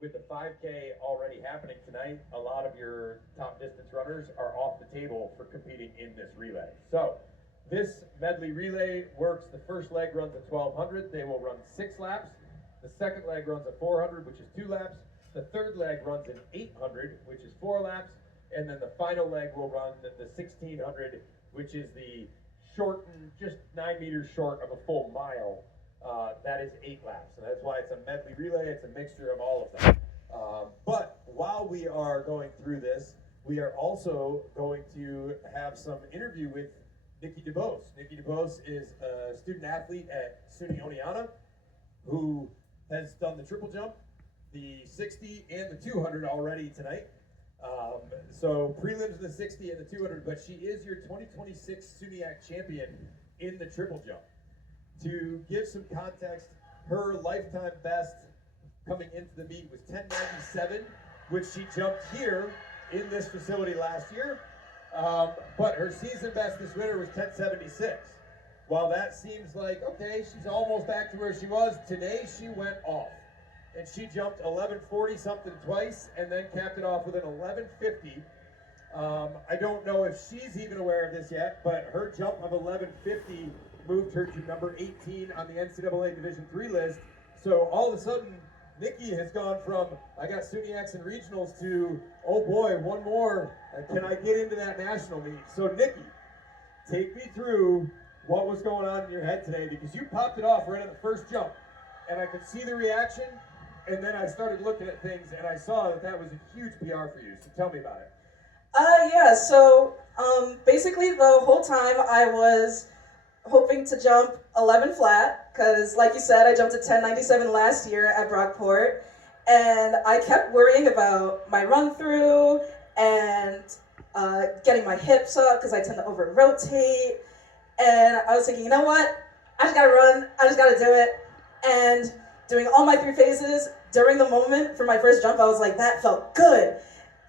with the 5K already happening tonight, a lot of your top distance runners are off the table for competing in this relay. So this medley relay works. The first leg runs at 1200. They will run 6 laps. The second leg runs at 400, which is 2 laps. The third leg runs at 800, which is 4 laps. And then the final leg will run the 1600, which is the shortened, just 9 meters short of a full mile. That is 8 laps. And that's why it's a medley relay. It's a mixture of all of them. But while we are going through this, we are also going to have some interview with Nikki DeBose. Nikki DeBose is a student athlete at SUNY Oneonta who has done the triple jump, the 60 and the 200 already tonight. So prelims in the 60 and the 200, but she is your 2026 SUNYAC champion in the triple jump. To give some context, her lifetime best coming into the meet was 1097, which she jumped here in this facility last year. But her season best this winter was 1076. While that seems like, okay, she's almost back to where she was, today she went off. And she jumped 1140 something twice and then capped it off with an 1150. I don't know if she's even aware of this yet, but her jump of 1150 moved her to number 18 on the NCAA Division III list. So all of a sudden, Nikki has gone from, I got SUNYACs and regionals to, oh boy, one more. Can I get into that national meet? So Nikki, take me through what was going on in your head today, because you popped it off right at the first jump. And I could see the reaction, and then I started looking at things, and I saw that that was a huge PR for you. So tell me about it. Yeah, so basically the whole time I was hoping to jump 11 flat, because like you said, I jumped at 1097 last year at Brockport, and I kept worrying about my run through and getting my hips up because I tend to over rotate, and I was thinking, you know what, I just gotta run, I just gotta do it, and doing all my 3 phases during the moment for my first jump, I was like, that felt good.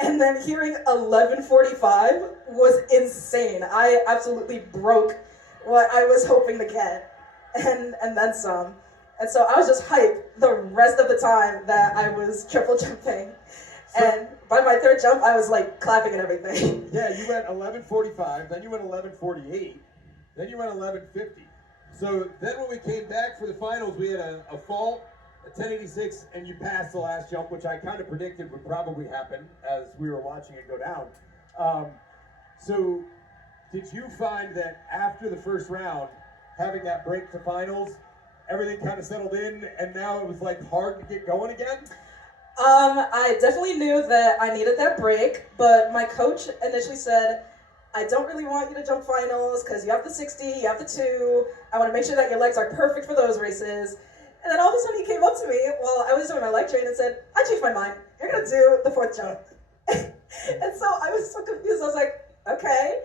And then hearing 1145 was insane. I absolutely broke what I was hoping to get, and then some. And so I was just hyped the rest of the time that I was triple jumping. And by my third jump, I was like clapping and everything. Yeah, you went 1145, then you went 1148, then you went 1150. So then when we came back for the finals, we had a fault, a 1086, and you passed the last jump, which I kind of predicted would probably happen as we were watching it go down. So did you find that after the first round, having that break to finals, everything kind of settled in, and now it was like hard to get going again? I definitely knew that I needed that break, but my coach initially said, I don't really want you to jump finals because you have the 60, you have the 2. I want to make sure that your legs are perfect for those races. And then all of a sudden he came up to me while I was doing my leg train and said, I changed my mind. You're going to do the 4th jump. And so I was so confused. I was like, okay.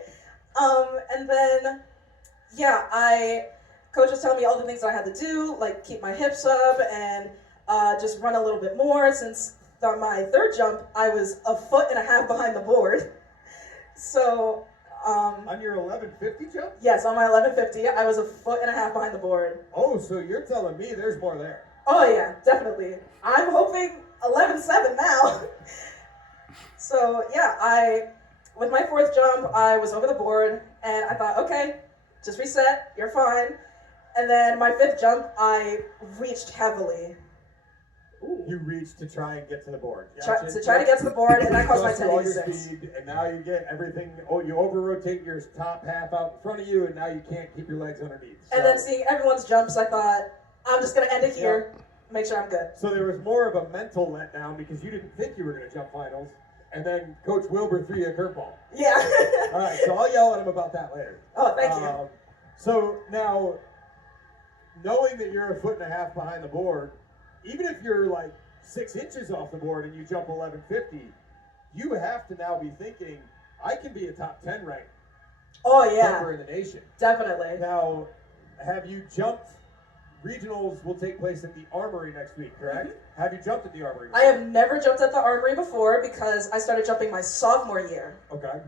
And then, yeah, coach was telling me all the things that I had to do, like keep my hips up and just run a little bit more. Since on my 3rd jump, I was 1.5 feet behind the board. So, on your 1150 jump? Yes, on my 1150, I was 1.5 feet behind the board. Oh, so you're telling me there's more there. Oh yeah, definitely. I'm hoping 11.7 now. So yeah, with my 4th jump, I was over the board, and I thought, okay, just reset, you're fine. And then my 5th jump, I reached heavily. Ooh. You reached to try and get to the board. To try to get to the board, and that caused my 1086. Speed, and now you get everything. Oh, you over-rotate your top half out in front of you, and now you can't keep your legs underneath. So. And then seeing everyone's jumps, I thought, I'm just going to end it here, make sure I'm good. So there was more of a mental letdown because you didn't think you were going to jump finals, and then Coach Wilbur threw you a curveball. Yeah. All right, so I'll yell at him about that later. Oh, thank you. So now, knowing that you're 1.5 feet behind the board, even if you're like 6 inches off the board and you jump 1150, you have to now be thinking, I can be a top 10 ranked jumper in the nation. Definitely. Now, have you jumped? Regionals will take place at the Armory next week, correct? Mm-hmm. Have you jumped at the Armory before? I have never jumped at the Armory before because I started jumping my sophomore year. Okay.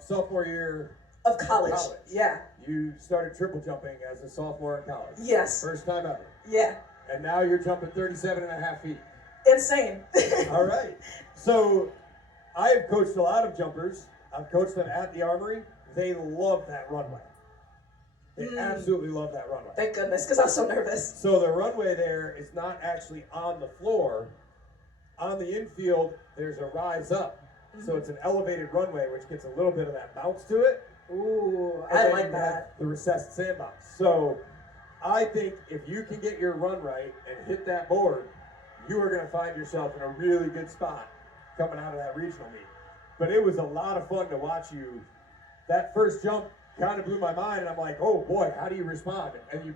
Sophomore year of college. Yeah. You started triple jumping as a sophomore in college. Yes. First time ever. Yeah. And now you're jumping 37.5 feet. insane. All right. So I've coached a lot of jumpers. I've coached them at the Armory. They love that runway. They absolutely love that runway. Thank goodness, because I was so nervous. So the runway there is not actually on the floor. On the infield, there's a rise up. So it's an elevated runway, which gets a little bit of that bounce to it. Ooh, And I then like you that. have the recessed sandbox. So I think if you can get your run right and hit that board, you are going to find yourself in a really good spot coming out of that regional meet. But it was a lot of fun to watch you. That first jump kind of blew my mind, and I'm like, oh boy, how do you respond? And you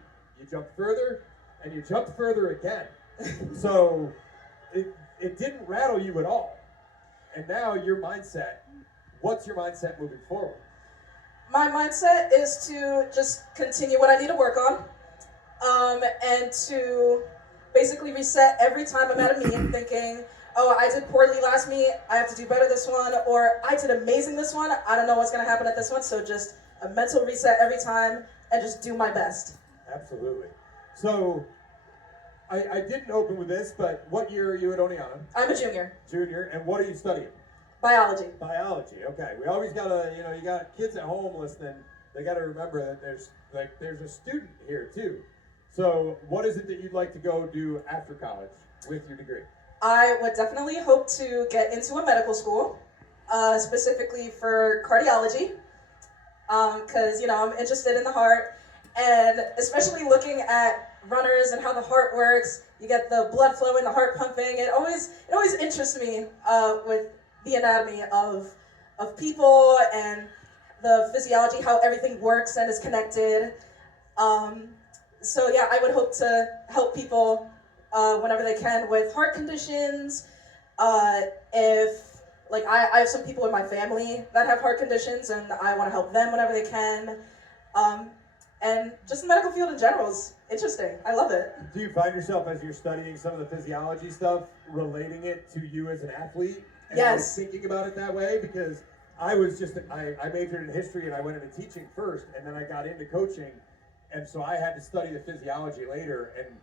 jumped further, and you jumped further again. So it didn't rattle you at all. And now your mindset, what's your mindset moving forward? My mindset is to just continue what I need to work on, and to basically reset every time I'm at a meet thinking, oh, I did poorly last meet, I have to do better this one, or I did amazing this one, I don't know what's going to happen at this one, so just a mental reset every time and just do my best. Absolutely. So I didn't open with this, but what year are you at Oneonta? I'm a junior. Junior, and what are you studying? Biology. Biology. Okay. We always gotta, you got kids at home listening. They gotta remember that there's a student here too. So what is it that you'd like to go do after college with your degree? I would definitely hope to get into a medical school, specifically for cardiology, because I'm interested in the heart, and especially looking at runners and how the heart works. You get the blood flowing, the heart pumping. It always interests me with the anatomy of people and the physiology, how everything works and is connected. So yeah, I would hope to help people whenever they can with heart conditions. If like I have some people in my family that have heart conditions, and I want to help them whenever they can. And just the medical field in general is interesting. I love it. Do you find yourself, as you're studying some of the physiology stuff, relating it to you as an athlete? And Yes. thinking about it that way? Because I majored in history and I went into teaching first, and then I got into coaching, and so I had to study the physiology later. And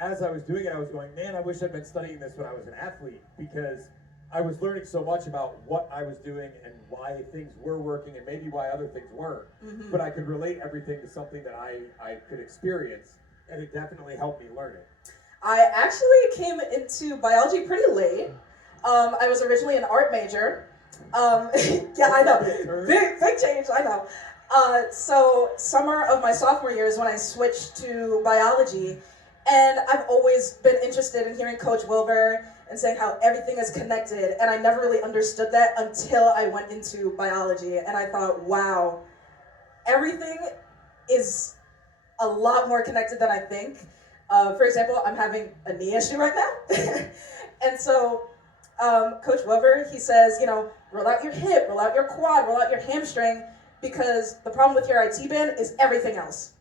as I was doing it, I was going, man, I wish I'd been studying this when I was an athlete, because I was learning so much about what I was doing and why things were working and maybe why other things weren't. Mm-hmm. But I could relate everything to something that I could experience, and it definitely helped me learn it. I actually came into biology pretty late. I was originally an art major. Yeah, I know. Big change, I know. So summer of my sophomore year is when I switched to biology. And I've always been interested in hearing Coach Wilbur and saying how everything is connected. And I never really understood that until I went into biology. And I thought, wow, everything is a lot more connected than I think. For example, I'm having a knee issue right now. And so Coach Wilbur, he says, roll out your hip, roll out your quad, roll out your hamstring, because the problem with your IT band is everything else.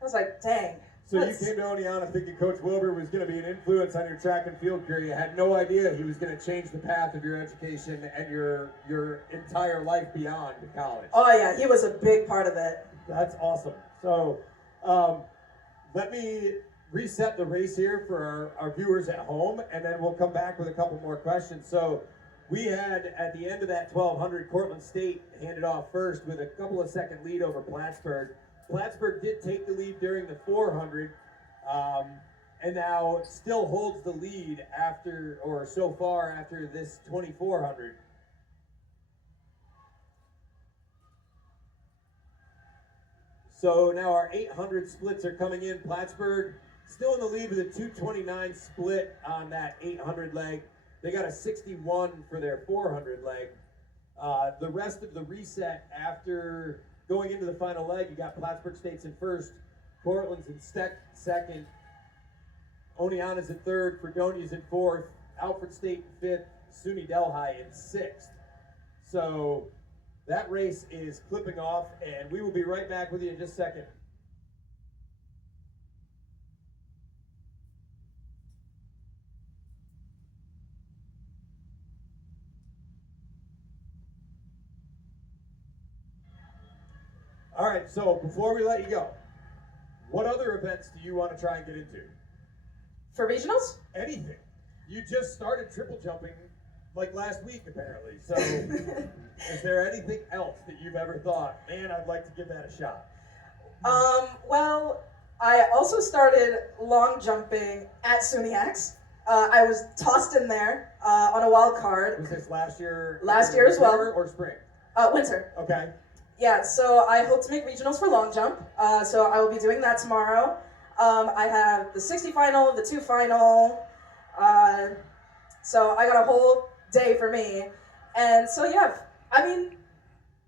I was like, dang. So you came to Oneonta thinking Coach Wilbur was going to be an influence on your track and field career. You had no idea he was going to change the path of your education and your entire life beyond college. Oh yeah, he was a big part of it. That's awesome. So let me reset the race here for our viewers at home, and then we'll come back with a couple more questions. So we had, at the end of that 1200, Cortland State handed off first with a couple of second lead over Plattsburgh. Plattsburgh did take the lead during the 400, and now still holds the lead so far after this 2400. So now our 800 splits are coming in. Plattsburgh still in the lead with a 229 split on that 800 leg. They got a 61 for their 400 leg. The rest of the reset after going into the final leg, you got Plattsburgh State's in first, Portland's in second, Oneonta's in third, Fredonia's in fourth, Alfred State in fifth, SUNY Delhi in sixth. So that race is clipping off, and we will be right back with you in just a second. All right, so before we let you go, what other events do you want to try and get into? For regionals? Anything. you just started triple jumping like last week, apparently. So, is there anything else that you've ever thought, man, I'd like to give that a shot? Well, I also started long jumping at SUNYX. I was tossed in there on a wild card. Was this last year? Last year as well. Winter or spring? Winter. Okay. Yeah, so I hope to make regionals for long jump. So I will be doing that tomorrow. I have the 60 final, the 2 final. So I got a whole day for me. And so yeah, I mean,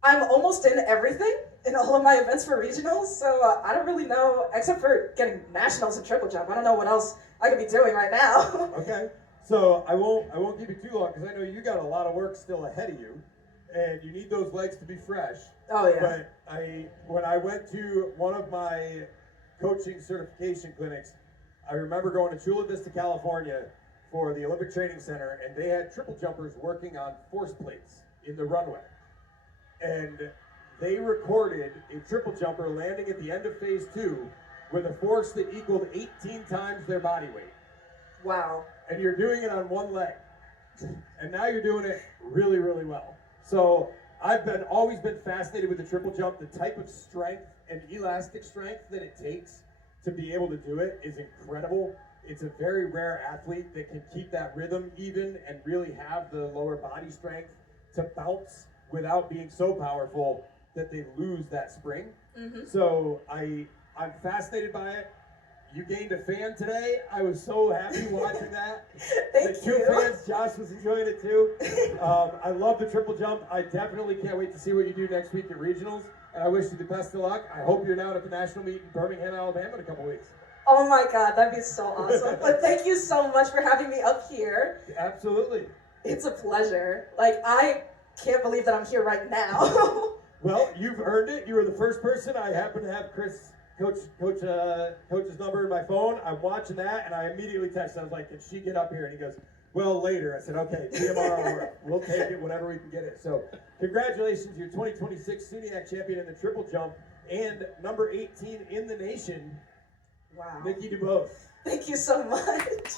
I'm almost in everything in all of my events for regionals. So I don't really know, except for getting nationals in triple jump. I don't know what else I could be doing right now. Okay. So I won't keep it too long because I know you got a lot of work still ahead of you, and you need those legs to be fresh. Oh yeah. But when I went to one of my coaching certification clinics, I remember going to Chula Vista, California for the Olympic Training Center, and they had triple jumpers working on force plates in the runway. And they recorded a triple jumper landing at the end of phase 2 with a force that equaled 18 times their body weight. Wow. And you're doing it on one leg. And now you're doing it really, really well. So I've always been fascinated with the triple jump. The type of strength and elastic strength that it takes to be able to do it is incredible. It's a very rare athlete that can keep that rhythm even and really have the lower body strength to bounce without being so powerful that they lose that spring. Mm-hmm. So I'm fascinated by it. You gained a fan today. I was so happy watching that. Thank the 2 you. fans, Josh was enjoying it too. I love the triple jump. I definitely can't wait to see what you do next week at regionals. And I wish you the best of luck. I hope you're down at the national meet in Birmingham, Alabama in a couple weeks. Oh my God, that'd be so awesome. But thank you so much for having me up here. Absolutely. It's a pleasure. Like, I can't believe that I'm here right now. Well, you've earned it. You were the first person. I happen to have coach's number in my phone. I'm watching that, and I immediately texted. I was like, "Can she get up here?" And he goes, "Well, later." I said, "Okay, TMR, we'll take it whenever we can get it." So, congratulations, you're 2026 SUNYAC champion in the triple jump and number 18 in the nation, Wow. Nikki DuBose. Thank you so much.